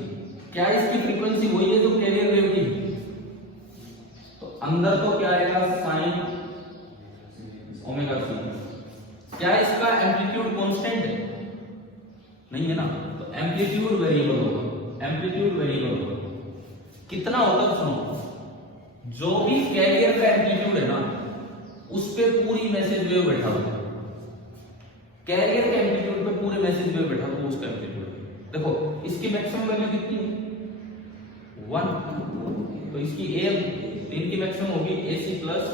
क्या इसकी फ्रीक्वेंसी वही है जो कैरियर वेव की? तो अंदर तो क्या आएगा, साइन ओमेगा c। क्या इसका एम्पलीट्यूड कांस्टेंट है? नहीं है ना, तो एम्पलीट्यूड वेरिएबल होगा। एम्पलीट्यूड वेरिएबल होगा कितना होगा, सुनो, जो भी कैरियर का एम्पलीट्यूड है ना उस पे पूरी मैसेज वेव बैठा हुआ है। कैरियर के एम्पलीट्यूड पे पूरे मैसेज वेव बैठा हुआ उसका एम्पलीट्यूड। देखो, इसकी मैक्सिमम वैल्यू कितनी है, 1, तो इसकी AM, इनकी मैक्सिमम होगी AC प्लस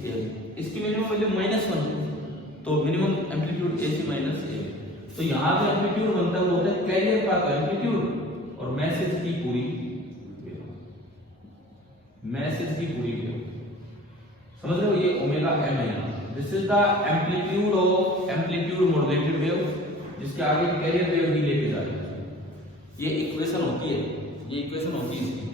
AM। इसकी मिनिमम वैल्यू -1, तो minimum amplitude AC minus AM। तो यहाँ जो एम्पलीट्यूड बनता है वो होता है कैरियर का एम्पलीट्यूड और मैसेज की पूरी वेव। समझ रहे हो, ये ओमेगा m है। This is the amplitude of amplitude modulated wave, जिसके आगे कैरियर वेव ही लेके जा रही है। ये इक्वेशन होती है, ये इक्वेशन होती है इसकी।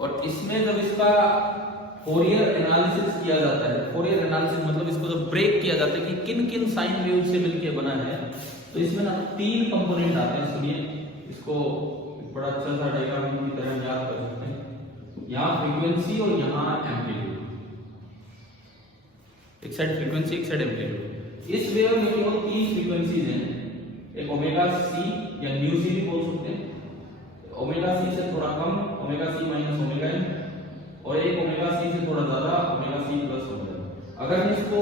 और इसमें जब इसका फोरियर एनालिसिस किया जाता है, फोरियर एनालिसिस मतलब इसको जब ब्रेक किया जाता है कि किन किन साइन वेव से मिलकर बना है, तो इसमें ना 3 कंपोनेंट आते हैं। सुनिए, इसको बड़ा अच्छा सा डायग्राम की तरह याद कर सकते हैं। यहाँ फ्रीक्वेंसी और यहाँ एम्पलीट्यूड, एक साइड फ्रीक्वेंसी एक साइड एम्पलीट्यूड। इस वेव में केवल 3 फ्रीक्वेंसीज हैं, एक ओमेगा c या न्यू c भी बोल सकते हैं, ओमेगा c से थोड़ा कम, omega c minus omega m, और एक ओमेगा सी से थोड़ा ज्यादा ओमेगा सी प्लस हो जाएगा। अगर मैं इसको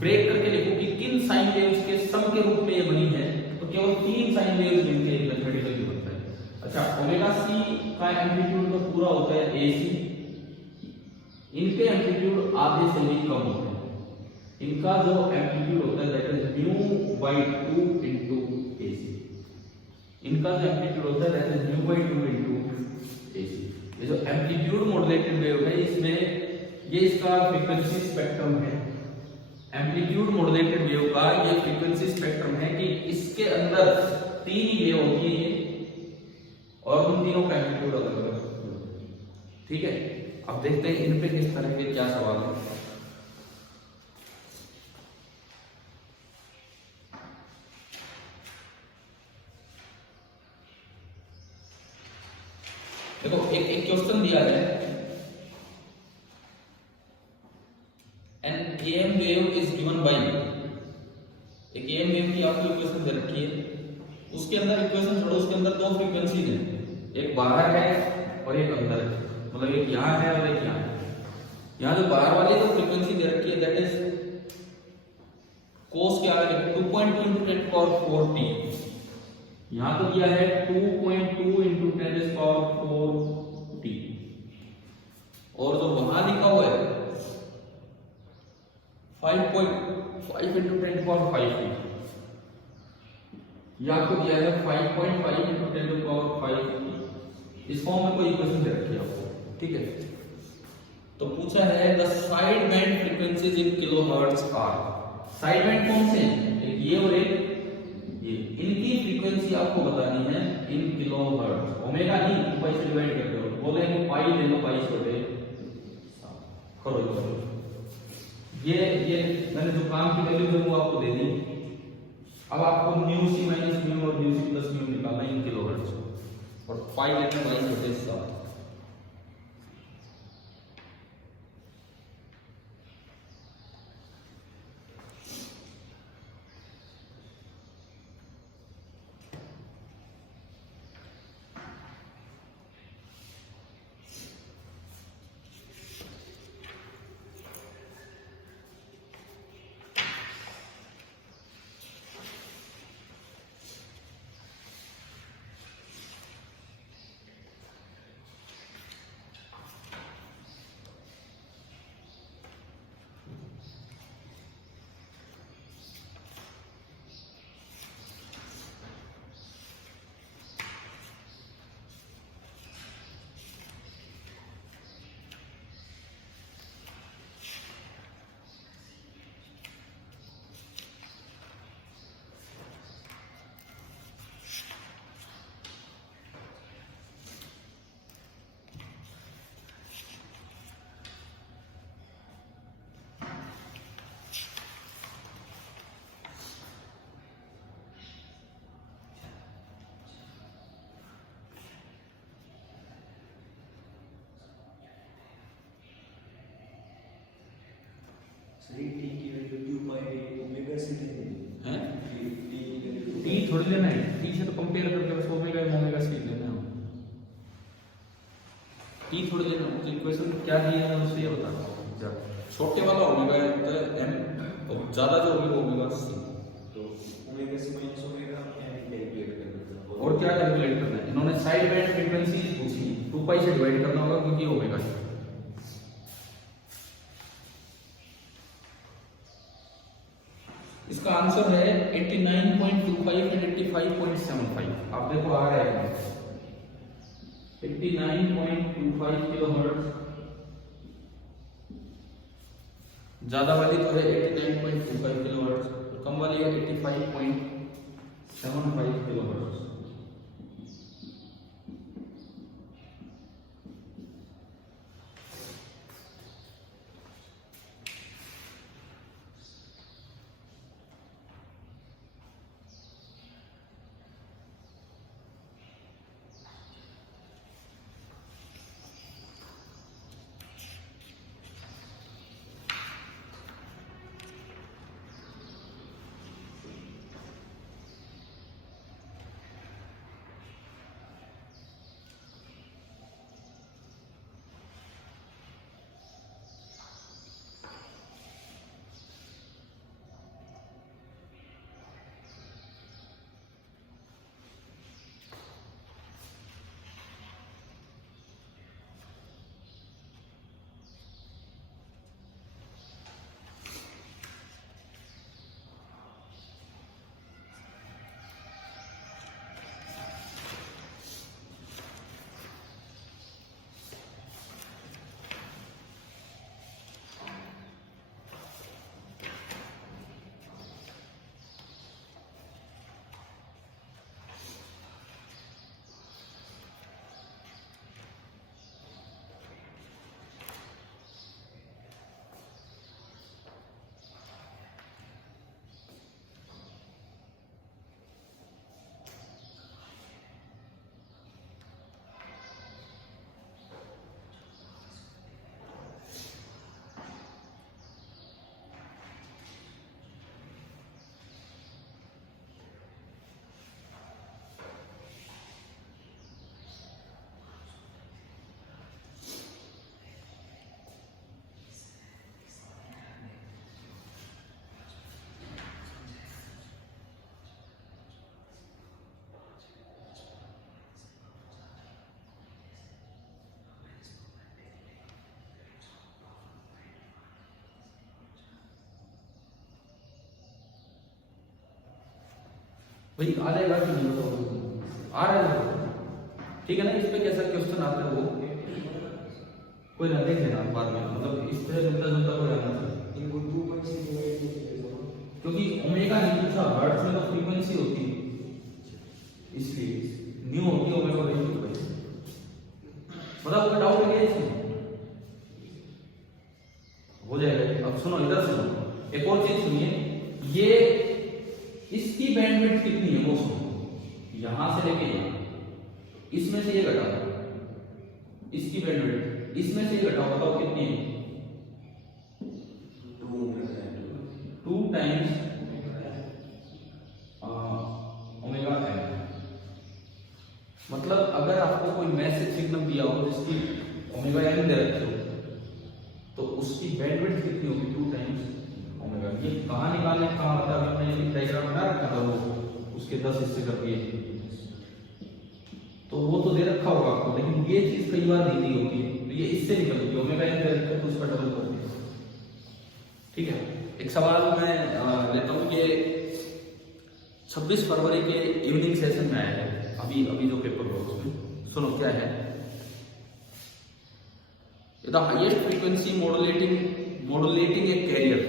ब्रेक करके लिखूं कि किन साइन वेव्स के सम के रूप में ये बनी है तो केवल 3 साइन वेव्स मिलके एक मैथमेटिकल बनता है। अच्छा, ओमेगा सी का एम्पलीट्यूड तो पूरा होता है ए सी, इनके एम्पलीट्यूड आधे से भी कम होते हैं। इनका जो एम्पलीट्यूड होता है that is new by 2 into AC. इनका जो एम्पलीट्यूड होता है that is new by 2 into AC. ये जो एम्पलीट्यूड मॉड्यूलेटेड वेव है इसमें ये इसका फ्रीक्वेंसी स्पेक्ट्रम है। एम्पलीट्यूड मॉड्यूलेटेड वेव का ये फ्रीक्वेंसी स्पेक्ट्रम है कि इसके अंदर 3 वेव होती है और उन तीनों का एम्पलीट्यूड अलग अलग। ठीक है, अब देखते हैं इन पे किस तरह के क्या सवाल है। देखो एक क्वेश्चन दिया है, an EM wave is given by, एक एम वेव की आपको इक्वेशन दे रखी है, उसके अंदर इक्वेशन छोड़ो, उसके अंदर 2 फ्रीक्वेंसी है, एक बाहर है और एक अंदर है, मतलब एक यहाँ है और एक यहाँ है। यहाँ जो बाहर वाली तो फ्रीक्वेंसी दे रखी है दैट इज कोस के आगे 2.2 into 10 power 4 t, यहाँ तो दिया है 2.2 into 10 power 4 t, और जो वहां लिखा हुआ है 5.5 into 10 power 5 t, यहाँ को दिया है 5.5 into 10 power 5 t। इस फॉर्म में कोई इक्वेशन दे रखी है आपको, ठीक है। तो पूछा है the side band frequencies in kilohertz are, side band कौन से हैं, एक ये और एक ये, इनकी फ्रीक्वेंसी आपको बतानी है इन किलोहर्ट्ज। ओमेगा नहीं, 2 पाई से डिवाइड करते हो, बोलेंगे पाई ले लो, पाई छोटे करो करो। ये मैंने जो काम की वैल्यू है वो आपको दे दी। अब आपको म्यू सी माइनस म्यू और म्यू सी प्लस म्यू निकालना है इन किलोहर्ट्ज, और पाई लेना पाई छोटे 7। सही टी की value q by omega C लेनी है, टी की वैल्यू टी थोड़ी लेना है, टी से तो कंपेयर करके बस ओमेगा ओमेगा सी लेना है, टी थोड़ी लेना। तो इक्वेशन क्या दी है उससे ये बता दो, छोटे वाला ओमेगा एम और ज्यादा जो होगी वो ओमेगा सी। तो omega C minus omega M calculate कर देते हैं। और क्या कैलकुलेट करना है, इन्होंने साइड बैंड फ्रीक्वेंसी पूछी, 2 पाई से डिवाइड करना होगा क्योंकि ओमेगा सी। इसका आंसर है 89.25 एंड 85.75। आप देखो आ रहा है 89.25 किलोहर्ट्ज, ज्यादा वाली तो है 89.25 किलोहर्ट्ज, कम वाली है 85.75 किलोहर्ट्ज। भाई आ जाएगा कि नहीं बताओ, आ रहा है ठीक है ना। इस पे कैसा क्वेश्चन आता है वो कोई ना देख लेना बाद में, मतलब इस पे मिलता जुलता कोई आना चाहिए, इनको 2.6 डिवाइड कीजिए। क्योंकि ओमेगा नहीं पूछा, हर्ट्ज में तो फ्रीक्वेंसी होती है, इसलिए न्यू होती है ओमेगा वैल्यू फ्रीक्वेंसी। मतलब कोई डाउट है इसमें, हो जाएगा। अब सुनो, इधर सुनो, एक और चीज सुनिए, ये इसकी बैंडविड्थ कितनी है वो सुनो, यहां से लेके यहां, इसमें से ये घटाओ, इसकी बैंडविड्थ इसमें से ये घटाओ, बताओ कितनी है? 2 टाइम्स ओमेगा एन। मतलब अगर आपको कोई मैसेज सिग्नल दिया हो जिसकी ओमेगा एन दे रखे हो, तो उसकी बैंडविड्थ कितनी होगी? 2 टाइम्स ओमेगा। ये कहाँ निकालने कहाँ आता है? हमने डायग्राम बना रखा था, वो उसके 10 हिस्से कर दिए, तो वो तो दे रखा होगा आपको, लेकिन ये चीज कई बार नहीं दी होगी, तो ये इससे निकलती है, ओमेगा एन दे रखा है तो उसका डबल कर दिया। ठीक है, एक सवाल मैं लेता हूँ कि 26 फरवरी के इवनिंग सेशन में आया है, अभी अभी जो पेपर हुआ उसमें, सुनो क्या है। The highest frequency modulating a carrier,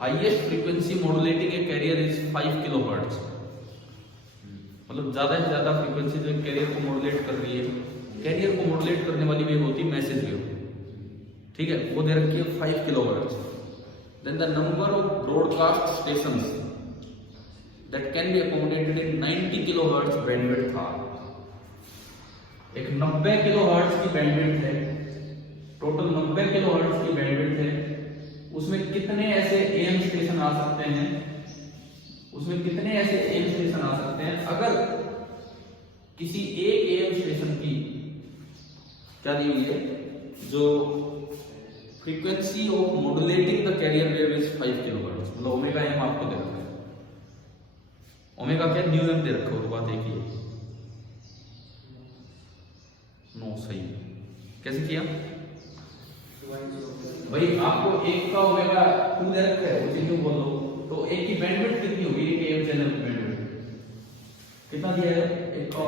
highest frequency modulating a carrier is 5 kilohertz. मतलब ज्यादा से ज्यादा फ्रीक्वेंसी जो कैरियर को मॉडुलेट कर रही है, कैरियर को मॉडुलेट करने वाली वेव होती है मैसेज वेव, ठीक है, वो दे रखी है 5 kilohertz. Then the number of broadcast stations that can be accommodated in 90 kilohertz bandwidth था। एक 90 किलोहर्ट्ज की बैंडविड्थ है, टोटल 90 किलोहर्ट्ज की बैंडविड्थ है। उसमें कितने ऐसे एएम स्टेशन आ सकते हैं, उसमें कितने ऐसे एएम स्टेशन आ सकते हैं? अगर किसी एक एएम स्टेशन की क्या दी हुई है, जो frequency of modulating the carrier wave is 5 kilohertz, मतलब ओमेगा एम आपको दे रखा है। ओमेगा क्या न्यू एम दे रखा हो, तो बात एक ही है। नो सही, कैसे किया भाई? आपको एक का ओमेगा 2 दे रखा है, उसे क्यों बोल दो, तो एक की बैंडविड्थ कितनी होगी? एक एम चैनल की बैंडविड्थ कितना दिया है? एक का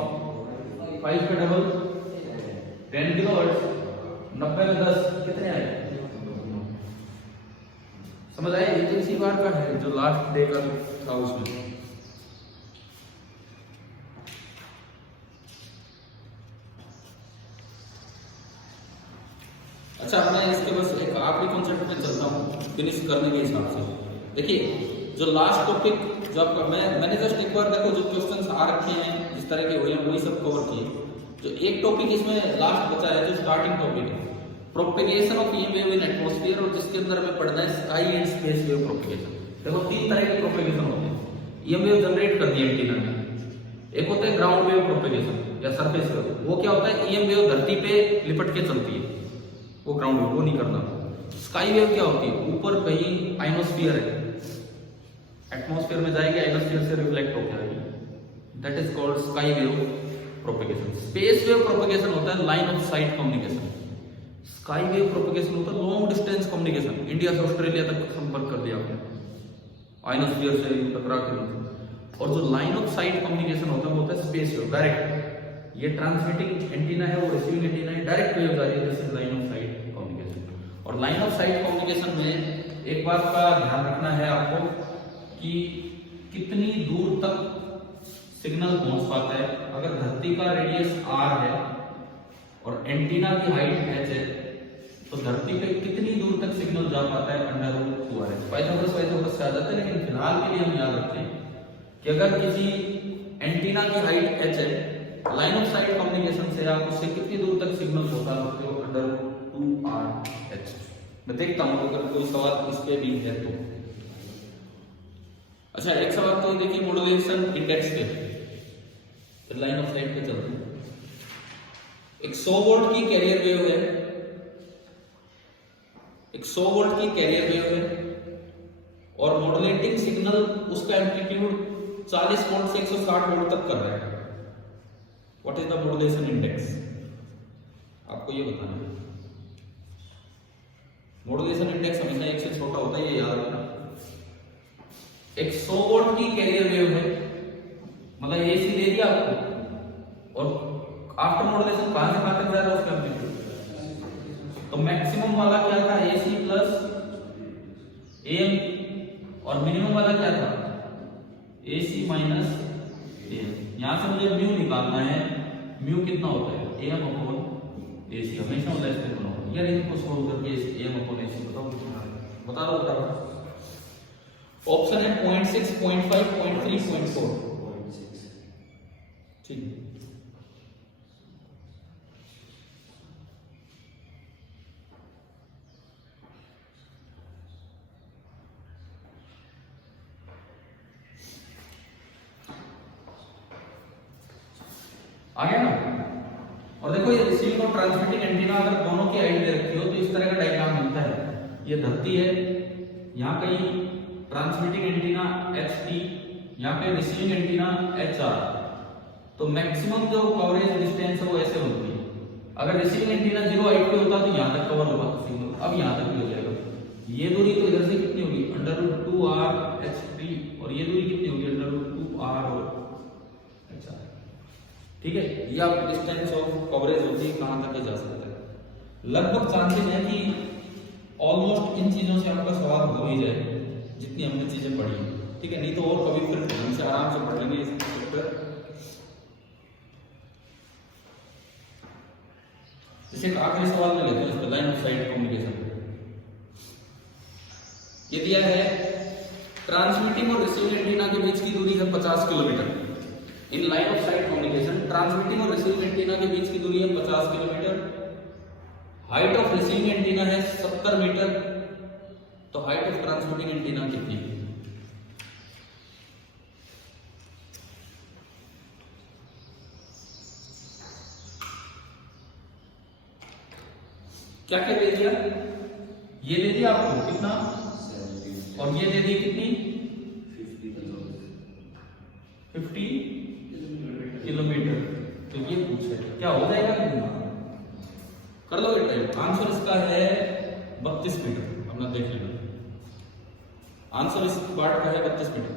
5 का डबल 10 किलोहर्ट्ज, 90 में 10 कितने आए? समझ आए? ये इसी बार का है जो लास्ट डे का था उसमें। अच्छा, मैं इसके बस एक आखिरी कॉन्सेप्ट में चलता हूँ फिनिश करने के हिसाब से। देखिए जो लास्ट टॉपिक जो आपका मैंने जस्ट एक बार देखो जो क्वेश्चंस आ रखे हैं जिस तरह के हुए हैं वही सब कवर किए। जो एक टॉपिक इसमें लास्ट बचा है जो स्टार्टिंग टॉपिक है, propagation of EM wave in atmosphere, और जिसके अंदर हमें पढ़ना है sky and space wave propagation. देखो 3 तरह के प्रोपेगेशन होते हैं। ईएम वेव जनरेट कर दी एंटीना में, एक होता है ग्राउंड वेव प्रोपेगेशन या सरफेस वेव, वो क्या होता है? ईएम वेव धरती पे लिपट के चलती है, वो ग्राउंड वेव, वो नहीं करना। स्काई वेव क्या होती है? ऊपर कहीं आइनोस्फीयर है, एटमॉस्फेयर में जाएगी, आइनोस्फीयर से रिफ्लेक्ट होकर आएगी, that is called sky wave propagation. Space wave propagation होता है line of site communication. Sky wave propagation होता है लॉन्ग डिस्टेंस कम्युनिकेशन, इंडिया से ऑस्ट्रेलिया तक संपर्क कर दिया आपने, आइनोस्फीयर से टकरा कर। और जो लाइन ऑफ साइट कम्युनिकेशन होता है वो होता है स्पेस वेव, डायरेक्ट। ये ट्रांसमिटिंग एंटीना है, वो रिसीविंग एंटीना है, डायरेक्ट वेव जा रही है, this is line of site communication. और लाइन ऑफ साइट कम्युनिकेशन में एक बात का ध्यान रखना है आपको कि कितनी दूर तक सिग्नल पहुंच पाता है। अगर धरती का रेडियस r है और एंटीना की हाइट h है, तो धरती पे कितनी दूर तक सिग्नल जा पाता है? √2r। पाइथागोरस से आ जाता है, लेकिन फिलहाल के लिए हम याद रखें कि अगर किसी एंटीना की हाइट h है, लाइन ऑफ साइट कम्युनिकेशन से आप उससे कितनी दूर तक सिग्नल पहुंचा सकते हो? √2rh। मैं देखता हूं अगर कोई सवाल इस पे भी है तो। अच्छा, एक सवाल तो देखिए मॉड्यूलेशन इंडेक्स पे, लाइन ऑफ साइट पे चलते हैं। एक 100 वोल्ट की कैरियर वेव है, एक 100 वोल्ट की कैरियर वेव है और मॉड्यूलेटिंग सिग्नल उसका एम्पलीट्यूड 40 वोल्ट से 160 वोल्ट तक कर रहा है। What is the modulation index? आपको ये बताना है। मॉड्यूलेशन इंडेक्स हमेशा 1 से छोटा होता है, ये याद रखना। एक 100 वोल्ट की कैरियर वेव है मतलब एसी दे दिया आपको, और आफ्टर मॉड्यूलेशन कहां से कहां तक जा रहा है उसका एम्पलीट्यूड। तो मैक्सिमम वाला क्या था, एसी प्लस एम, और मिनिमम वाला क्या था, एसी माइनस एम। यहां से मुझे म्यू निकालना है, म्यू कितना होता है, एम अपॉन एसी, हमेशा होता है इसमें दोनों। यार इनको सोल्व करके एम अपॉन एसी बताओ, बता दो बता दो। ऑप्शन है 0.6, 0.5, 0.3, 0.4। ठीक, आ गया ना। और देखो ये रिसीविंग और ट्रांसमिटिंग एंटीना अगर दोनों की हाइट दे रखी हो तो इस तरह का डायग्राम बनता है। ये धरती है, यहाँ कहीं ट्रांसमिटिंग एंटीना HT, यहाँ पे रिसीविंग एंटीना HR। तो मैक्सिमम जो कवरेज डिस्टेंस है वो ऐसे होती है। अगर रिसीविंग एंटीना 0 हाइट पे होता तो यहाँ तक कवर होगा सिग्नल, अब यहाँ तक भी हो जाएगा। ये दूरी तो इधर से कितनी होगी, √2RHT, और ये दूरी कितनी होगी, √2R HR। ठीक है, ये आप डिस्टेंस ऑफ कवरेज होती है, कहां तक जा सकता है। लगभग चांसेस है कि ऑलमोस्ट इन चीजों से आपका सवाल हो ही जाए जितनी हमने चीजें पढ़ी है। ठीक है, नहीं तो और कभी फिर हमसे आराम से पढ़ लेंगे इस चैप्टर। जैसे एक आखिरी सवाल में लेते हैं, इसका लाइन ऑफ साइट कम्युनिकेशन। ये दिया है ट्रांसमिटिंग और रिसीविंग एंटीना के बीच की दूरी है 50 kilometre. In line of site communication transmitting और रिसीविंग एंटीना के बीच की दूरी है 50 kilometre. Height of receiving antenna है 70 मीटर, तो हाइट ऑफ ट्रांसमिटिंग एंटीना कितनी है। क्या क्या दे दिया, ये दे दिया आपको कितना, और ये दे दी कितनी, 50 किलोमीटर। तो ये पूछा है क्या हो जाएगा, कर लो बेटा। आंसर इसका है 32 मीटर। अपना देख लेना, आंसर इस पार्ट का है 32 मीटर।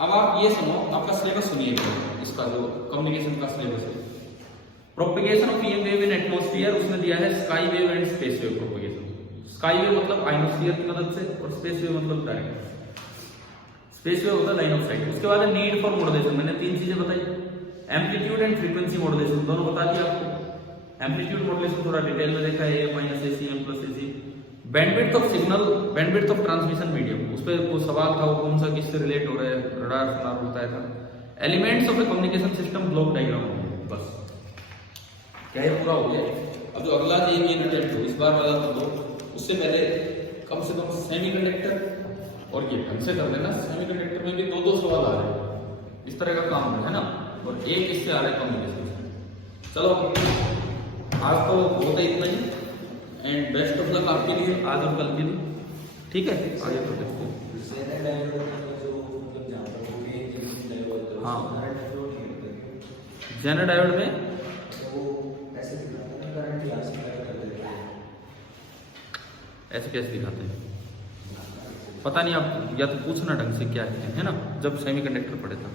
अब आप ये सुनो, आपका सिलेबस सुनिए, इसका जो कम्युनिकेशन का सिलेबस है। Propagation of EM wave in atmosphere, उसमें दिया है sky wave and space wave propagation. Sky wave मतलब आइनोस्फीयर की मदद से, और स्पेस वेव मतलब डायरेक्ट। स्पेस वेव होता है लाइन ऑफ साइट। उसके बाद है नीड फॉर मॉड्यूलेशन, मैंने 3 चीजें बताई, एम्पलीट्यूड एंड फ्रीक्वेंसी मॉड्यूलेशन दोनों बता दिया आपको। एम्पलीट्यूड मॉड्यूलेशन थोड़ा डिटेल में देखा है, A-AC, M+AC। Bandwidth of signal, bandwidth of transmission medium, उस पर वो सवाल था, वो कौन सा किससे रिलेट हो रहा है, रडार सोनार बताया था। Elements of A communication system, block diagram हो गया, बस क्या ये पूरा हो गया। अब जो अगला जो मेन अटेम्प्ट हो, इस बार वाला तो दो, उससे पहले कम से कम सेमीकंडक्टर, और ये ढंग से कर लेना, सेमीकंडक्टर में भी 2-2 सवाल आ रहे हैं, इस तरह का काम है ना, और एक इससे आ रहा है कम्युनिकेशन। चलो आज तो होता है इतना ही, एंड बेस्ट ऑफ लक आपके लिए आज और कल के लिए। ठीक है, आगे तो देखते हैं। हाँ, जेनर डायोड में ऐसे कैसे दिखाते हैं पता नहीं, आप या तो पूछना ढंग से क्या है ना, जब सेमीकंडक्टर पढ़े था।